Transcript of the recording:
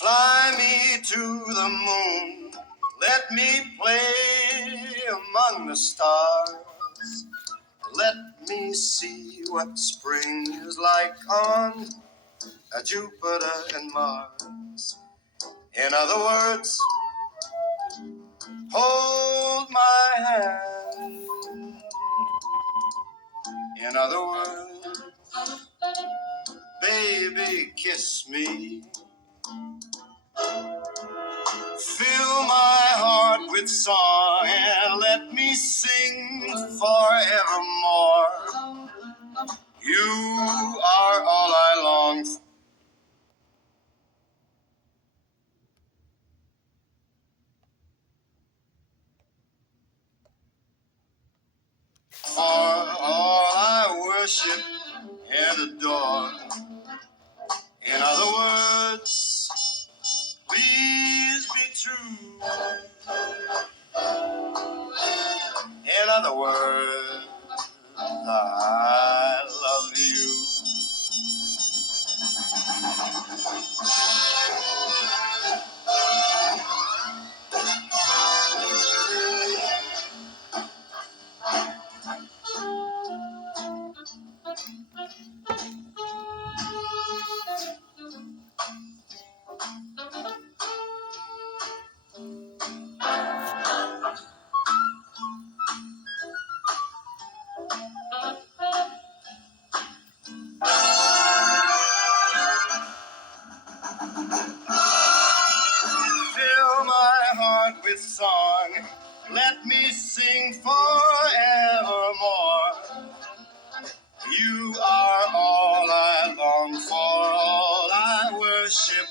Fly me to the moon, let me play among the stars. Let me see what spring is like on Jupiter and Mars. In other words, hold my hand. In other words, baby, kiss me. Fill my heart with song and let me sing forevermore. You are all I long for, all I worship and adore. In other words, please be true. In other words, I love you. Fill my heart with song, let me sing forevermore. You are all I long for, all I worship